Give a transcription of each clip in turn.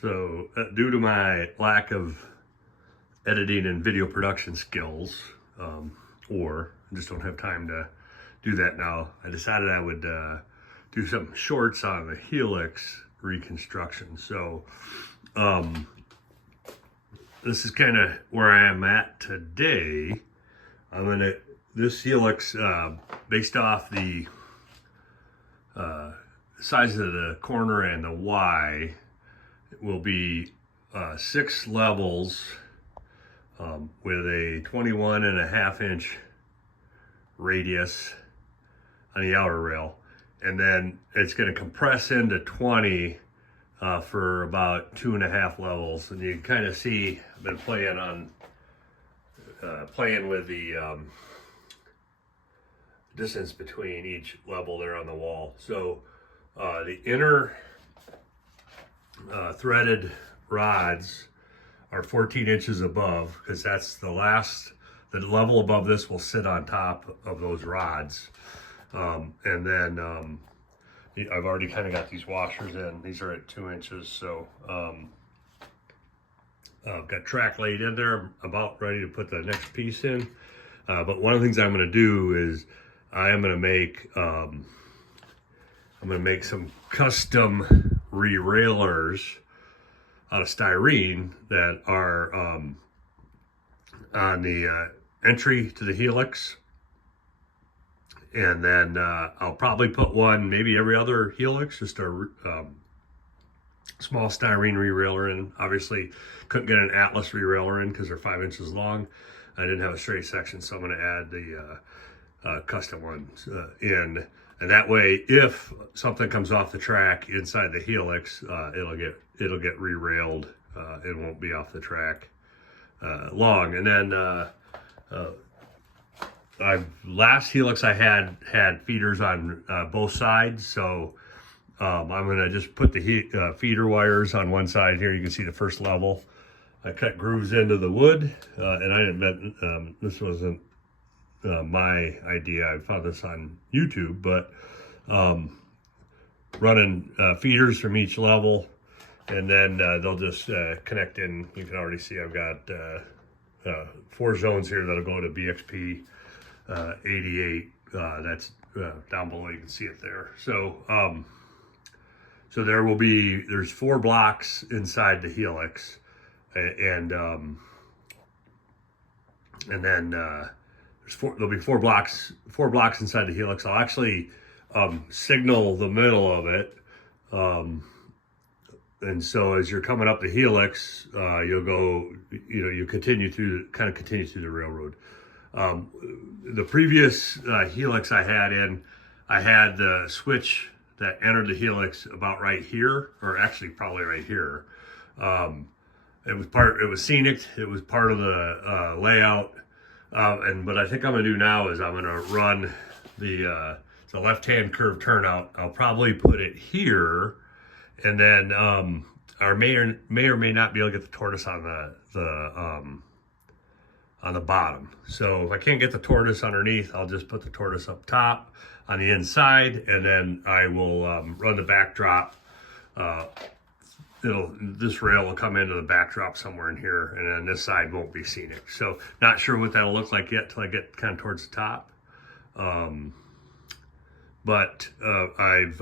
So due to my lack of editing and video production skills, or I just don't have time to do that now, I decided I would do some shorts on the Helix reconstruction. So this is kind of where I am at today. This Helix, based off the size of the corner and the Y, it will be 6 levels with a 21.5-inch radius on the outer rail, and then it's going to compress into 20 for about 2.5 levels. And you can kind of see I've been playing with the distance between each level there on the wall. So the inner threaded rods are 14 inches above, because that's the level above this will sit on top of those rods. And then I've already kind of got these washers in. These are at 2 inches. So I've got track laid in there. I'm about ready to put the next piece in. But one of the things I'm going to do is I am going to make some custom re-railers out of styrene that are on the entry to the Helix. And then I'll probably put one maybe every other Helix, just a small styrene re-railer in. Obviously couldn't get an Atlas re-railer in because they're 5 inches long. I didn't have a straight section, so I'm going to add the custom ones in. And that way, if something comes off the track inside the Helix, it'll get re-railed. It won't be off the track long. And then last Helix I had feeders on both sides, so I'm gonna just put the feeder wires on one side here. You can see the first level. I cut grooves into the wood, and I didn't this wasn't my idea. I found this on YouTube, but running feeders from each level, and then they'll just connect in. You can already see I've got 4 zones here that'll go to BXP 88. That's down below. You can see it there. So so there's 4 blocks inside the Helix, and then there'll be 4 blocks inside the Helix. I'll actually signal the middle of it, and so as you're coming up the Helix, you'll go, you continue through the railroad. The previous Helix I had the switch that entered the Helix about right here, or actually probably right here. It was scenic. It was part of the layout. And what I think I'm gonna do now is I'm gonna run the left-hand curve turnout. I'll probably put it here, and then I may or may not be able to get the tortoise on the bottom. So if I can't get the tortoise underneath, I'll just put the tortoise up top on the inside, and then I will run the backdrop. This rail will come into the backdrop somewhere in here, and then this side won't be scenic. So not sure what that'll look like yet till I get kind of towards the top. But I've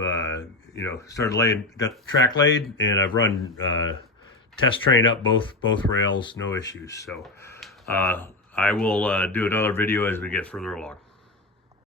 started got the track laid, and I've run test train up both rails, no issues. So I will do another video as we get further along.